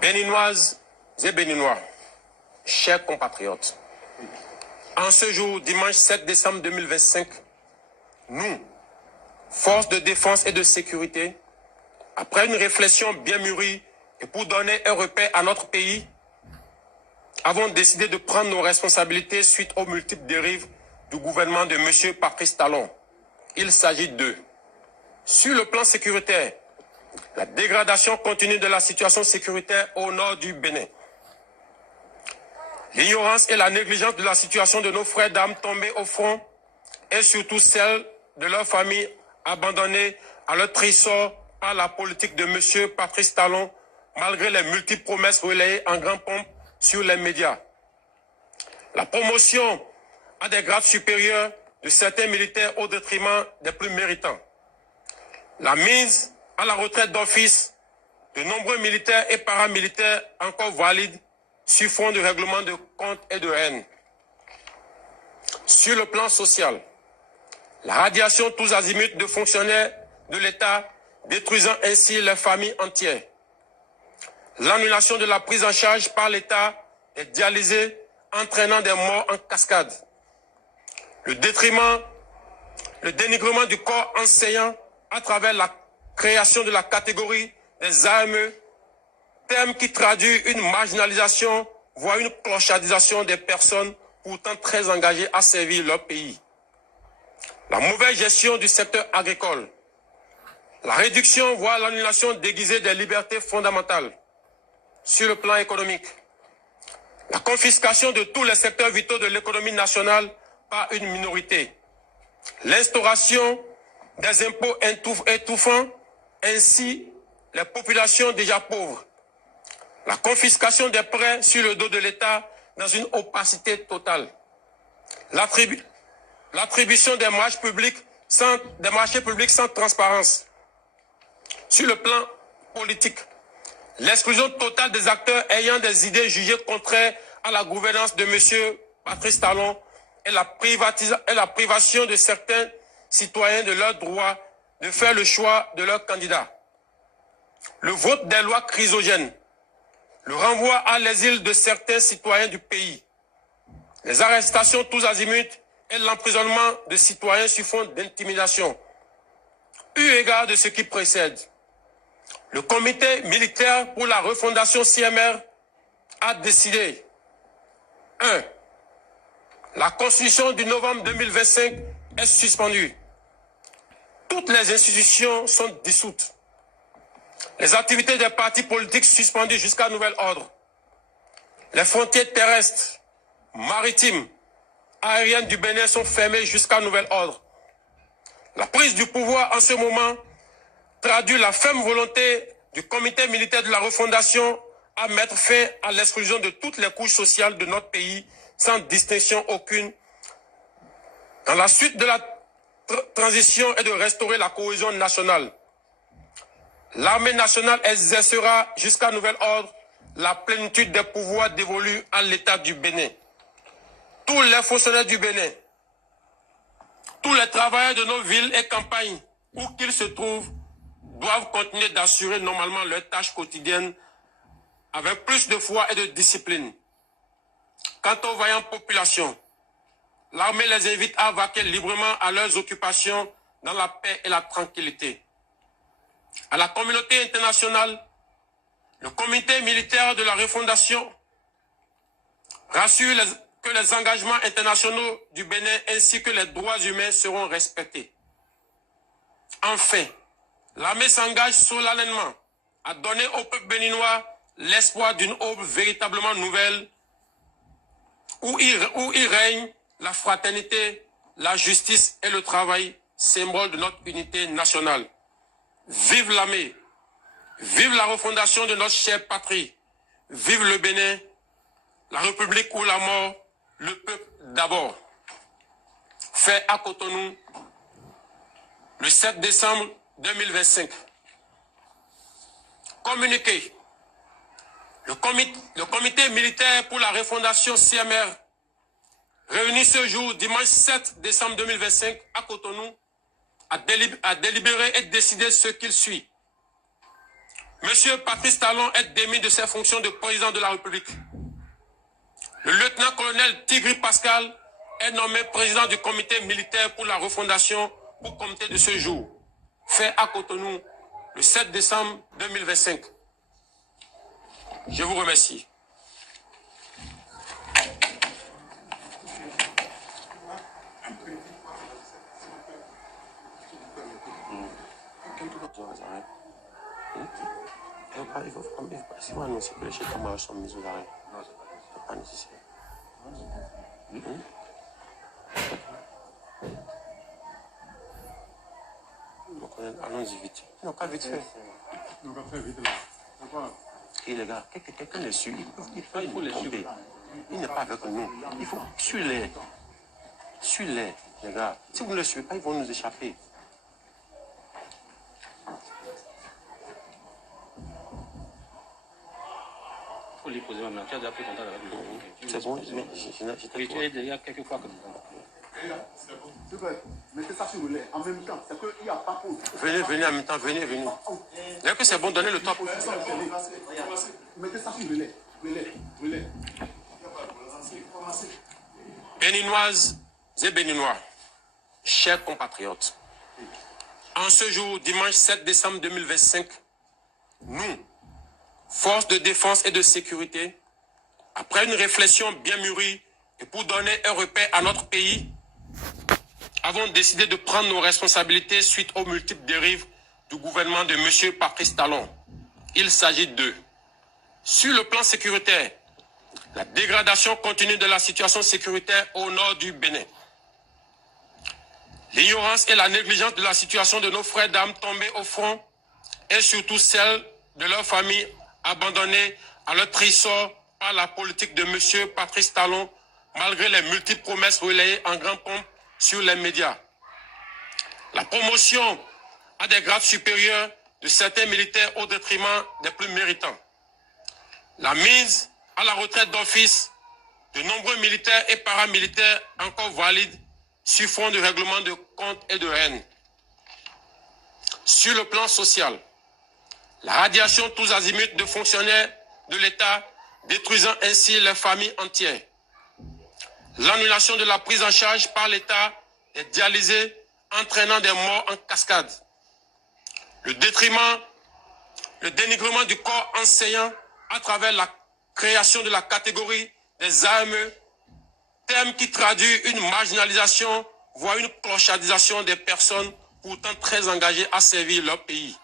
Béninoises et Béninois, chers compatriotes, en ce jour, dimanche 7 décembre 2025, nous, forces de défense et de sécurité, après une réflexion bien mûrie et pour donner un repère à notre pays, avons décidé de prendre nos responsabilités suite aux multiples dérives du gouvernement de M. Patrice Talon. Il s'agit de, sur le plan sécuritaire, la dégradation continue de la situation sécuritaire au nord du Bénin. L'ignorance et la négligence de la situation de nos frères d'armes tombés au front et surtout celle de leurs familles abandonnées à leur trésor par la politique de M. Patrice Talon, malgré les multiples promesses relayées en grande pompe sur les médias. La promotion à des grades supérieurs de certains militaires au détriment des plus méritants. La mise à la retraite d'office de nombreux militaires et paramilitaires encore valides sur fond de règlement de comptes et de haine. Sur le plan social, la radiation tous azimuts de fonctionnaires de l'État, détruisant ainsi les familles entières. L'annulation de la prise en charge par l'État des dialysés, entraînant des morts en cascade. Le dénigrement du corps enseignant à travers la création de la catégorie des AME, terme qui traduit une marginalisation, voire une clochardisation des personnes pourtant très engagées à servir leur pays. La mauvaise gestion du secteur agricole, la réduction, voire l'annulation déguisée des libertés fondamentales. Sur le plan économique, la confiscation de tous les secteurs vitaux de l'économie nationale par une minorité, l'instauration des impôts étouffant ainsi les populations déjà pauvres, la confiscation des prêts sur le dos de l'État dans une opacité totale, l'attribution des marchés publics sans transparence. Sur le plan politique, l'exclusion totale des acteurs ayant des idées jugées contraires à la gouvernance de M. Patrice Talon et la privation de certains citoyens de leur droit de faire le choix de leur candidat. Le vote des lois chrysogènes, le renvoi à l'exil de certains citoyens du pays, les arrestations tous azimuts et l'emprisonnement de citoyens sur fond d'intimidation. Eu égard de ce qui précède, le comité militaire pour la refondation CMR a décidé 1. La constitution du novembre 2025 est suspendue. Toutes les institutions sont dissoutes. Les activités des partis politiques suspendues jusqu'à nouvel ordre. Les frontières terrestres, maritimes, aériennes du Bénin sont fermées jusqu'à nouvel ordre. La prise du pouvoir en ce moment traduit la ferme volonté du comité militaire de la refondation à mettre fin à l'exclusion de toutes les couches sociales de notre pays sans distinction aucune dans la suite de la transition et de restaurer la cohésion nationale. L'armée nationale exercera jusqu'à nouvel ordre la plénitude des pouvoirs dévolus à l'État du Bénin. Tous les fonctionnaires du Bénin, tous les travailleurs de nos villes et campagnes, où qu'ils se trouvent, doivent continuer d'assurer normalement leurs tâches quotidiennes avec plus de foi et de discipline. Quant aux vaillantes populations, l'armée les invite à vaquer librement à leurs occupations dans la paix et la tranquillité. À la communauté internationale, le comité militaire de la refondation rassure que les engagements internationaux du Bénin ainsi que les droits humains seront respectés. Enfin, l'armée s'engage solennellement à donner au peuple béninois l'espoir d'une aube véritablement nouvelle où il règne la fraternité, la justice et le travail, symbole de notre unité nationale. Vive l'armée, vive la refondation de notre chère patrie, vive le Bénin, la République ou la mort, le peuple d'abord. Fait à Cotonou, le 7 décembre 2025. Communiqué. Le comité militaire pour la refondation CMR, réuni ce jour, dimanche 7 décembre 2025, à Cotonou, a délibéré et décidé ce qu'il suit. M. Patrice Talon est démis de ses fonctions de président de la République. Le lieutenant-colonel Tigri Pascal est nommé président du comité militaire pour la refondation pour compter de ce jour, fait à Cotonou le 7 décembre 2025. Je vous remercie. Il faut si on annonce que les chefs de marche sont mis aux arrêts. Non, c'est pas nécessaire. Allons-y vite. Non, pas vite fait. Non, pas très vite là. Et les gars, quelqu'un les suit. Il faut les tromper. Il n'est pas avec nous. Il faut suivre-les. Suivez-les, les gars. Si vous ne les suivez pas, ils vont nous échapper. Faut lui poser maintenant. Tu as déjà pris contact avec lui. C'est bon, j'étais oui, tu es déjà quelques fois comme ça. Mettez ça sur le lait en même temps. C'est qu'il n'y a pas pour. Venez en même temps, venez. Dès que c'est bon, donnez le top. Mettez ça sur le lait. Le lait. Béninoises et Béninois, chers compatriotes, en ce jour, dimanche 7 décembre 2025, nous, forces de défense et de sécurité, après une réflexion bien mûrie et pour donner un repère à notre pays, avons décidé de prendre nos responsabilités suite aux multiples dérives du gouvernement de M. Patrice Talon. Il s'agit de, sur le plan sécuritaire, la dégradation continue de la situation sécuritaire au nord du Bénin. L'ignorance et la négligence de la situation de nos frères d'armes tombés au front et surtout celle de leurs familles abandonnées à leur trissort par la politique de M. Patrice Talon, malgré les multiples promesses relayées en grande pompe sur les médias. La promotion à des grades supérieurs de certains militaires au détriment des plus méritants. La mise à la retraite d'office de nombreux militaires et paramilitaires encore valides sur fond de règlement de comptes et de haine. Sur le plan social, la radiation tous azimuts de fonctionnaires de l'État, détruisant ainsi les familles entières. L'annulation de la prise en charge par l'État des dialysés, entraînant des morts en cascade. Le dénigrement du corps enseignant à travers la création de la catégorie des AME, terme qui traduit une marginalisation, voire une clochardisation des personnes pourtant très engagées à servir leur pays.